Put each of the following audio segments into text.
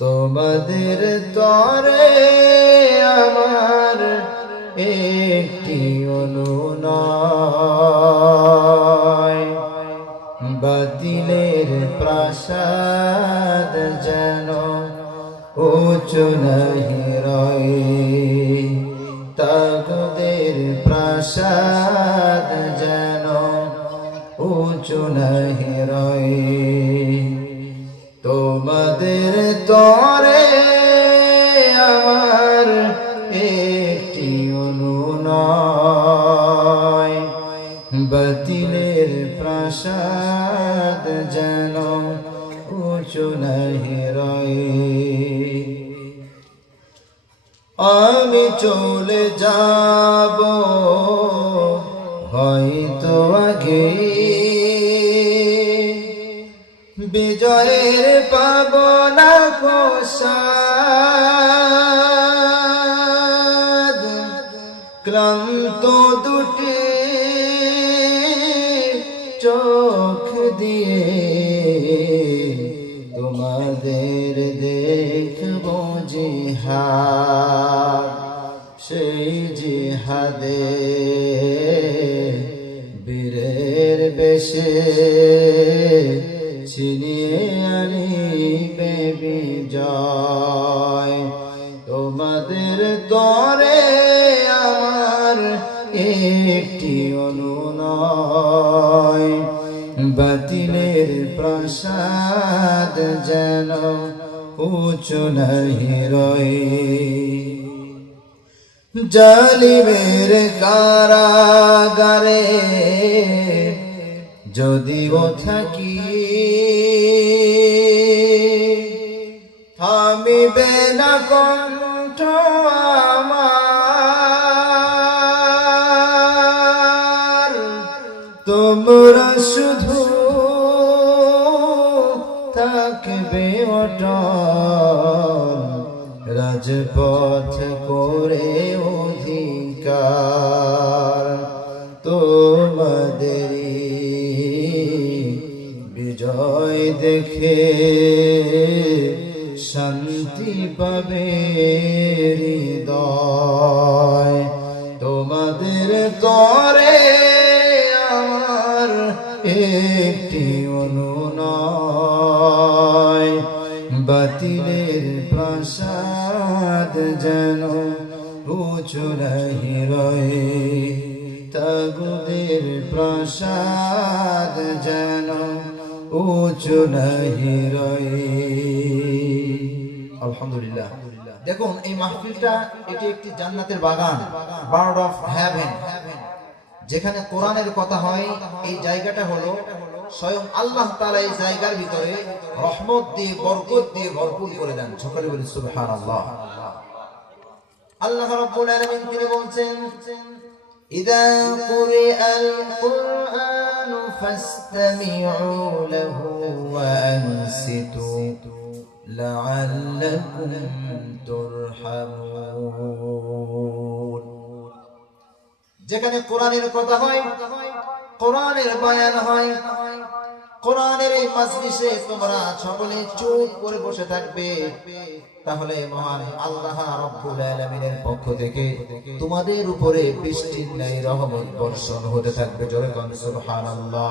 তোমাদের তরে আমার একটি অনুনয়, বাতিলের প্রাসাদ যেন উঁচু নাহি রয়, তাগুদের প্রাসাদ যেন উঁচু নাহি রয়। তোমাদের তরে আমার একটি অনুনয়, বাতিলের প্রাসাদ যেন উঁচু নাহি রয়। আমি চলে যাব হয়তো আগে, বিজয়ের পাবনা কোসাদ, ক্লান্ত দুটি চোখ দিয়ে তোমাদের দেখব জিহাদ, সেই জিহাদে বীরের বেশে ছিনিয়ে আনিবে বিজয়। তোমাদের তরে আমার একটি অনুনয়, বাতিলের প্রাসাদ যেন উঁচু নাহি রয়। জালিমের কারাগারে যদিও থাকি, থামিবে না কণ্ঠ আমার, তোমরা শুধু থাকবে অটল, রাজপথ করে অধিকার তোমাদেরই বিজয় দেখে শান্তি পাবে হৃদয়। তোমাদের তরে আমার একটি অনুনয়, বাতিলের প্রাসাদ যেন উঁচু নাহি রয়, তাগুদের প্রাসাদ যেন উঁচু নাহি রয়। আলহামদুলিল্লাহ। দেখুন এই মাহফিলটা এটি একটি জান্নাতের বাগান, বার্ড অফ হেভেন, যেখানে কোরআনের কথা হয়। এই জায়গাটা হলো স্বয়ং আল্লাহ তাআলা এই জায়গার ভিতরে রহমত দিয়ে বরকত দিয়ে ভরপুর করে দেন। সকলে বলি সুবহানাল্লাহ। আল্লাহ রাব্বুল আলামিন তিনি বলছেন, ইযা কুরিআল কুরআনু ফাসতামিউ লাহু ওয়া আনসিতু লাআল্লাকুম তুরহামুন। যেখানে কোরআনের কথা হয়, কোরআনের বয়ান হয়, কোরআনের এই মাজলিসে তোমরা সকলে চুপ করে বসে থাকবে, তাহলে মহান আল্লাহ রাব্বুল আলামিনের পক্ষ থেকে তোমাদের উপরে বৃষ্টির ন্যায় রহমত বর্ষণ হতে থাকবে। জোরে বলুন সুবহানাল্লাহ।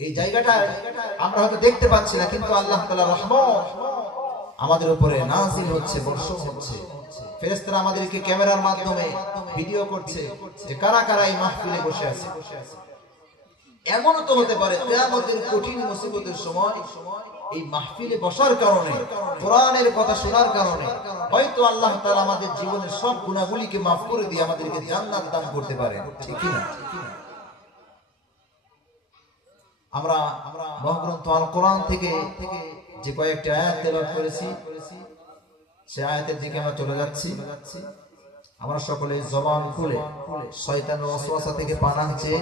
এই জায়গাটা আমরা হয়তো দেখতে পাচ্ছি না, কিন্তু আল্লাহ তাআলার রহমত আমাদের উপরে নাযিল হচ্ছে, বর্ষণ হচ্ছে। ফেরেশতারা আমাদেরকে ক্যামেরার মাধ্যমে ভিডিও করছে যে কারা কারা এই মাহফিলে বসে আছে। এমনও তো হতে পারে কিয়ামতের কঠিন মুসিবতের সময় এই মাহফিলে বসার কারণে, কোরআনের কথা শোনার কারণে হয়তো আল্লাহ তাআলা আমাদের জীবনের সব গুনাহগুলিকে মাফ করে দিয়ে আমাদেরকে জান্নাত দান করতে পারেন। ঠিক কি না? আমরা মহাগ্রন্থ আল কোরআন থেকে যে কয়েকটি আয়াত তেলাওয়াত করেছি, সেই আয়াতের দিকে আমরা চলে যাচ্ছি। আমরা সকলে জবান খুলে শয়তানের ওয়াসওয়াসা থেকে পানাহ চেয়ে,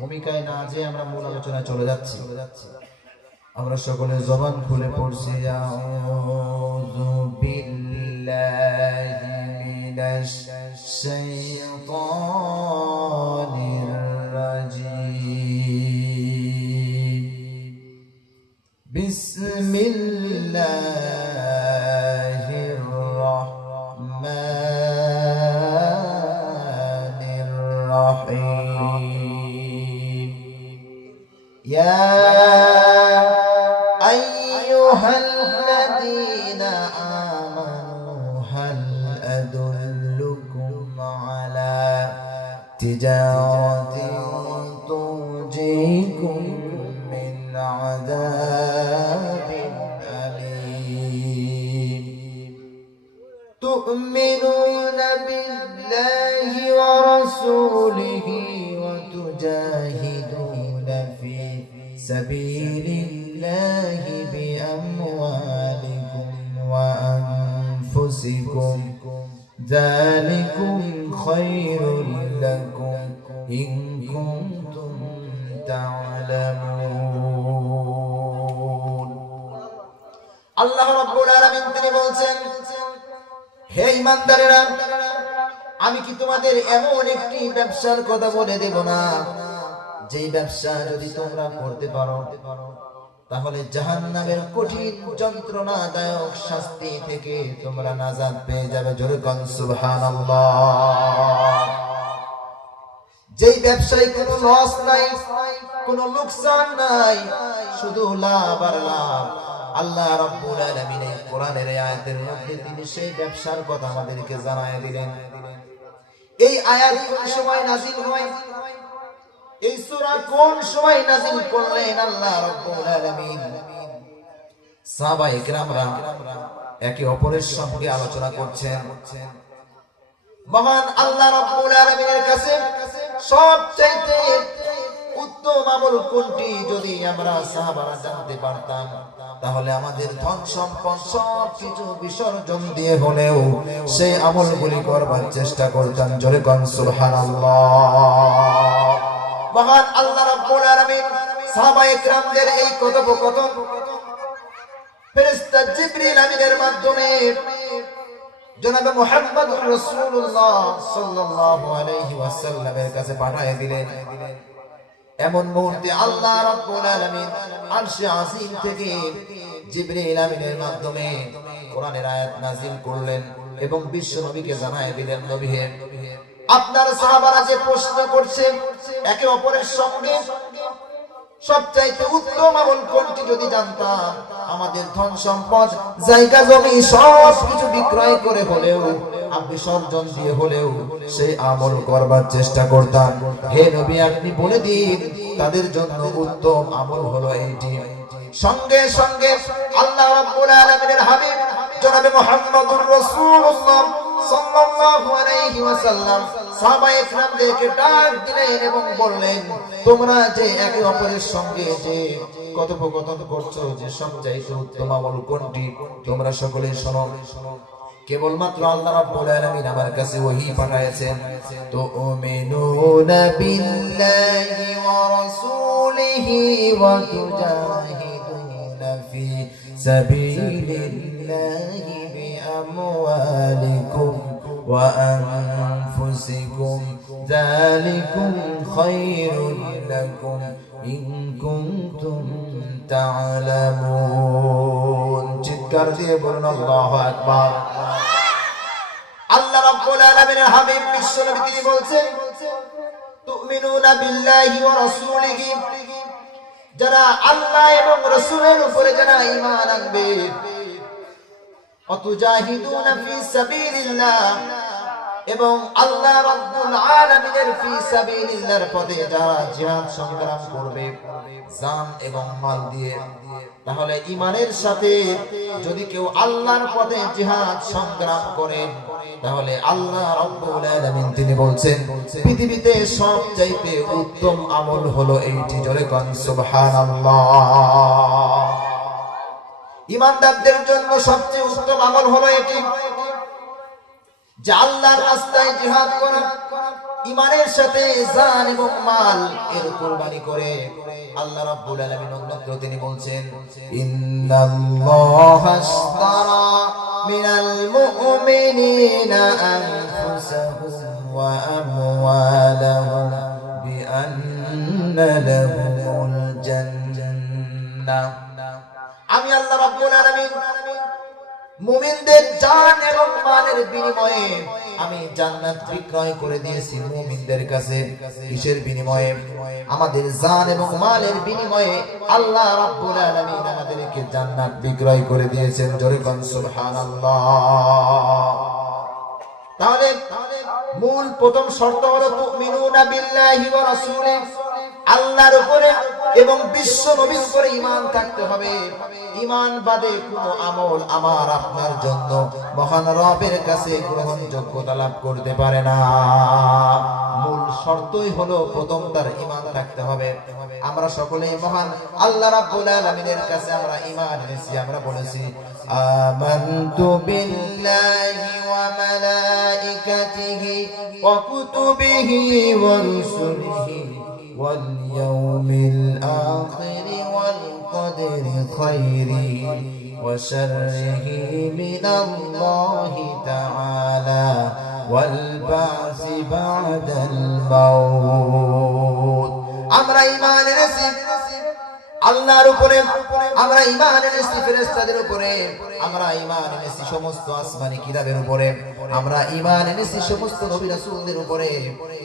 ভূমিকায় না যেয়ে আমরা মূল আলোচনায় চলে যাচ্ছি। আমরা সকলে জবান খুলে পড়ছি, আউযু বিল্লাহি মিনাশ শাইতানির রাজিম, বিসমিল্লাহির রহমানির রহিম ইয়া আইয়ুহাল্লাযীনা আমানু হাল আদুল্লুকুম আলা তিজারাতিন তুনজিকুম মিন আযাবিন আলীম তু'মিনুনা বিল্লাহি ওয়া রাসূলিহি ওয়া তুজাহিদুনা ফি সাবিলিল্লাহি বিআমওয়ালিকুম ওয়া আনফুসিকুম যালিকুম খায়রুল লাকুম ইন কুনতুম তা'লামুন। আল্লাহ রাব্বুল আলামিন তিনি বলছেন, হে ঈমানদারেরা, আমি কি তোমাদের এমন একটি ব্যবসার কথা বলে দেব না, যে ব্যবসা যদি তোমরা করতে পারো তাহলে জাহান্নামের কঠিন যন্ত্রণাদায়ক শাস্তি থেকে তোমরা নাজাত পেয়ে যাবে। জোরে কোন সুবহানাল্লাহ। যেই ব্যবসায় কোনো লস নাই, কোনো লোকসান নাই, শুধু লাভ আর লাভ। আল্লাহ রাব্বুল আলামিন এই কোরআনের আয়াতের মধ্যে তিনি সেই ব্যবসার কথা আমাদেরকে জানায় দিলেন। এই আয়াত কোন সময় নাযিল হয়, এই সূরা কোন সময় নাযিল করলেন আল্লাহ রাব্বুল আলামিন? সাহাবায়ে কেরামরা একে অপরের সঙ্গে আলোচনা করছেন। মহান আল্লাহ রাব্বুল আলামিনের কাছে সবচাইতে উত্তম আমল কোনটি যদি আমরা সাহাবারা জানতে পারতাম, তাহলে আমাদের ধন সম্পদ সবকিছু বিসর্জন দিয়ে হলেও সেই আমলগুলি করবার চেষ্টা করতাম। জোরে কোন সুবহানাল্লাহ। মহান আল্লাহ রাব্বুল আলামিন সাহাবায়ে কেরামদের এই কথোপকথন ফেরেশতা জিবরিল আমিনের মাধ্যমে জনাবে মুহাম্মদুর রাসূলুল্লাহ সাল্লাল্লাহু আলাইহি ওয়াসাল্লামের কাছে পাঠিয়ে দিলেন। এমন মুহূর্তে আল্লাহ রাব্বুল আলামিন আরশে আজিম থেকে জিবরিল আমিনের মাধ্যমে কোরআনের আয়াত নাযিল করলেন এবং বিশ্ব নবীকে জানায় দিলেন, নবী হে, আপনার সাহাবারা যে প্রশ্ন করছে একে অপরের সঙ্গে সবচাইতে উত্তম আমল কোনটি যদি জানতাম, আমাদের ধন সম্পদ জায়গা জমি সব কিছু বিক্রয় করে হলেও বিসর্জন দিয়ে হলেও সেই আমল করবার চেষ্টা করতাম। হে নবী, আপনি বলে দিন তাদের জন্য উত্তম আমল হলো এইটি। সঙ্গে সঙ্গে আল্লাহ রাব্বুল আলামিনের হাবিব জনাবে মুহাম্মদুর রাসূলুল্লাহ সাল্লাল্লাহু আলাইহি ওয়াসাল্লাম সাহাবায়ে কেরামদেরকে ডাক দিলেন এবং বললেন, তোমরা যে একে অপরের সঙ্গে যে কথোপকথন করছো, যে সবচাইতে উত্তম আমল কোনটি, তোমরা সকলে শোনো। কেবলমাত্র আল্লাহ রাব্বুল আলামিন আমার কাছে ওহী পাঠায়েছেন। তুমিনুনা বিল্লাহি ওয়া রাসূলিহি ওয়া তুজাহিদুনা ফি সাবিলিল্লাহি বিআমওয়ালিকুম ওয়া আনফুসিকুম যালিকুম খায়রুল লাকুম ইন কুনতুম তা'লামুন। চিৎকার দিয়ে বলুন আল্লাহু আকবার। আল্লাহ রাব্বুল আলামিনের হাবিব বিশ্ব নবী তিনি বলছেন, তুমিনুনা বিল্লাহি ওয়া রাসূলিহি, যারা আল্লাহ এবং রাসূলের উপরে যারা ঈমান আনবে, অতুজাহিদুনা ফি সাবিলিল্লাহ, এবং আল্লাহ রাব্বুল আলামিনের ফি সাবিলিল্লাহর পথে যারা জিহাদ সংগ্রাম করবে জান এবং মাল দিয়ে, তাহলে ঈমানের সাথে যদি কেউ আল্লাহর পথে জিহাদ সংগ্রাম করেন, তাহলে আল্লাহ রাব্বুল আলামিন তিনি বলছেন পৃথিবীতে সবচাইতে উত্তম আমল হলো এইটি। জোরে কোন সুবহানাল্লাহ। ঈমানদারদের জন্য সবচেয়ে উত্তম আমল হলো এটি যে আল্লাহর রাস্তায় জিহাদ করা, ঈমানের সাথে জান এবং মাল এর কুরবানি করে। আল্লাহ রাব্বুল আলামিন অন্যত্র তিনি বলছেন, ইন্নাল্লাহা আশতারা মিনাল মুমিনিনা আনফুসাহুম ওয়া আমওয়ালাহুম বিআন্না লাহুমুল জান্নাহ আমি আল্লাহ রাব্বুল আলামিন মুমিনদের জান এবং মালের বিনিময়ে আমি জান্নাত বিক্রয় করে দিয়েছি মুমিনদের কাছে। কিসের বিনিময়ে? আমাদের জান এবং মালের বিনিময়ে আল্লাহ রাব্বুল আলামিন আমাদেরকে জান্নাত বিক্রয় করে দিয়েছেন। জোরে কোন সুবহানাল্লাহ। তাহলে মূল প্রথম শর্ত হলো তুমিনুনা বিল্লাহি ওয়া রাসূলিহি, আল্লাহর উপরে এবং বিশ্ব নবীর উপরে ঈমান থাকতে হবে। ঈমান বাদে কোনো আমল আমার আপনার জন্য মহান রবের কাছে গ্রহণযোগ্যতা লাভ করতে পারে না। মূল শর্তই হলো প্রথম তার ঈমান থাকতে হবে। আমরা সকলেই মহান আল্লাহ রাব্বুল আলামিনের কাছে আমরা ঈমান এনেছি। আমরা বলেছি আমানতু বিল্লাহি ওয়া মালাইকাতিহি ওয়া কুতুবিহি ওয়া রুসুলিহি ওয়াল ইয়াউমিল আখির ওয়াল কদরি খায়রিহি ওয়া শাররিহি মিনাল্লাহি তাআলা ওয়াল বা'সি বা'দাল মাউত। আমরা ঈমান এনেছি আল্লাহর উপরে, আমরা ঈমান এনেছি ফেরেশতাদের উপরে, আমরা ঈমান এনেছি সমস্ত আসমানি কিতাবের উপরে, আমরা ঈমান এনেছি সমস্ত নবী রাসূলদের উপরে,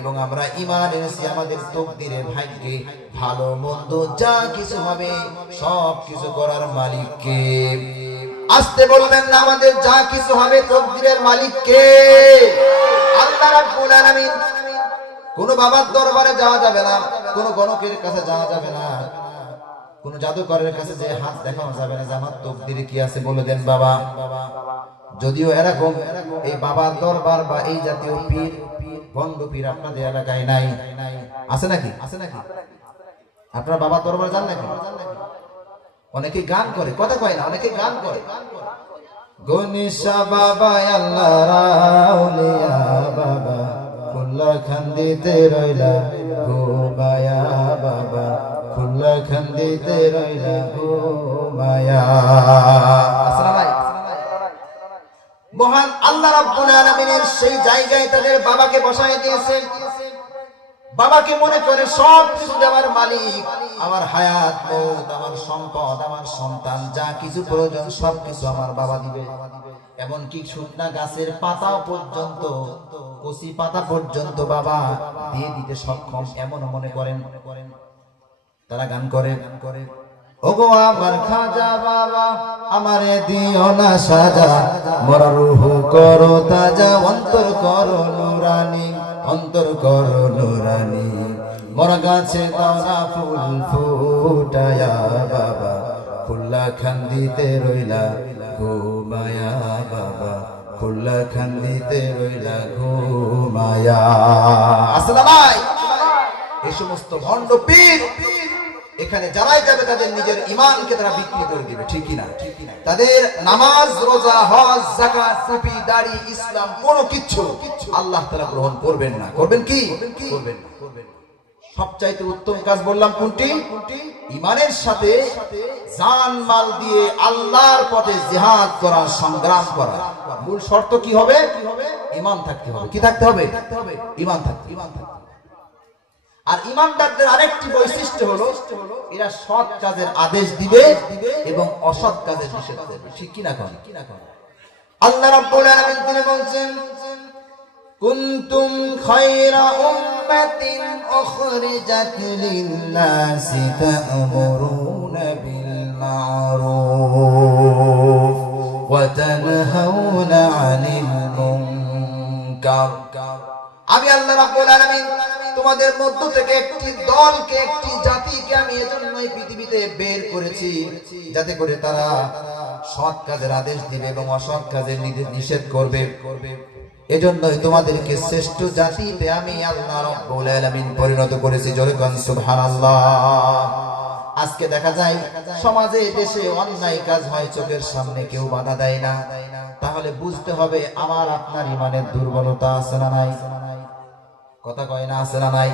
এবং আমরা ঈমান এনেছি আমাদের তকদিরে, ভাগ্যে ভালো মন্দ যা কিছু হবে সব কিছু করার মালিক কে? আসতে বলবেন না, আমাদের যা কিছু হবে তকদিরের মালিক কে? আল্লাহ রাব্বুল আলামিন। কোন বাবার দরবারে যাওয়া যাবে না, কোন গণকের কাছে যাওয়া যাবে না, কোন জাদুকরের কাছে যে হাত দেখানো যাবে না যে আমার তকদিরে কি আছে বলে দেন বাবা। যদিও এরকম এই বাবার দরবার বা এই জাতীয় পীর ভণ্ড পীর আপনাদের এলাকায় নাই, আছে নাকি? আছে নাকি? আপনারা বাবার দরবারে যান নাকি? অনেকে গান করে, কথা কয় না, অনেকে গান করে। গনিশা বাবা আল্লাহ রাউলিয়া বাবা খুল্লা খান্দিতে রইলা ঘুমায়া বাবা খুল্লা খান্দিতে রইলা ঘুমায়া। মহান আল্লাহ রাব্বুল আলামিনের সেই জায়গায় তাদের বাবাকে বসায় দিয়েছেন। বাবাকে মনে করে সব কিছু দেওয়ার মালিক, আমার হায়াত, মওত, আমার সম্পদ, আমার সন্তান, যা কিছু প্রয়োজন সব কিছু আমার বাবা দিবে। এমনকি শুকনা গাছের পাতা পর্যন্ত, কচি পাতা পর্যন্ত বাবা দিয়ে দিতে সক্ষম, এমন মনে করেন। তারা গান করে, ওগো আমার খাজা বাবা আমারে দিও না সাজা, মোর রূহ করো তাজা, অন্তর করো নুরানি, অন্তর করো নুরানি, মোর গাছে দাওনা ফুল ফুটায়া বাবা খুল্লা খান্দিতে রইলা ঘুমায়া বাবা খুল্লা খান্দিতে রইলা ঘুমায়া। আসলে ভাই এই সমস্ত ভণ্ড পীর এখানে যারাই যাবে তাদের নিজের ঈমানকে তারা বিক্রি করে দিবে, ঠিক কি না? তাদের নামাজ, রোজা, হজ, যাকাত, টুপি, দাড়ি, ইসলাম কোনো কিছু আল্লাহ তাআলা গ্রহণ করবেন না। করবেন কি? করবেন না। সবচাইতে উত্তম কাজ বললাম কোনটি? ঈমানের সাথে জান মাল দিয়ে আল্লাহর পথে জিহাদ করা, সংগ্রাম করা। মূল শর্ত কি হবে? ঈমান থাকতে হবে। কি থাকতে হবে? ঈমান থাকতে হবে। আর ঈমানদারদের আরেকটি বৈশিষ্ট্য হলো এরা সৎ কাজের আদেশ দিবে এবং অসৎ কাজের নিষেধ করবে, ঠিক কি না? আল্লাহ রাব্বুল আলামিন তিনি বলেন কুনতুম খায়রা উম্মাতিন উখরিজাত লিন-নাসি তা'মুরুনা বিল মা'রুফ ওয়া তানহাউনা 'আনিল মুনকার। আমি আল্লাহ রাব্বুল আলামিন তোমাদের মধ্য থেকে একটি দলকে, একটি জাতিকে আমি এজন্যই পৃথিবীতে বের করেছি যাতে করে তারা সৎ কাজের আদেশ দিবে এবং অসৎ কাজের নিষেধ করবে। এজন্যই তোমাদেরকে শ্রেষ্ঠ জাতিতে আমি আল্লাহ রাব্বুল আলামিন পরিণত করেছি। জোরে কোন সুবহানাল্লাহ। আজকে দেখা যায় সমাজে, দেশে অন্যায় কাজ হয়, চোখের সামনে কেউ বাধা দেয় না। তাহলে বুঝতে হবে আমার আপনার ঈমানের দুর্বলতা আছে না নাই? কথা কয় না, আছে না নাই?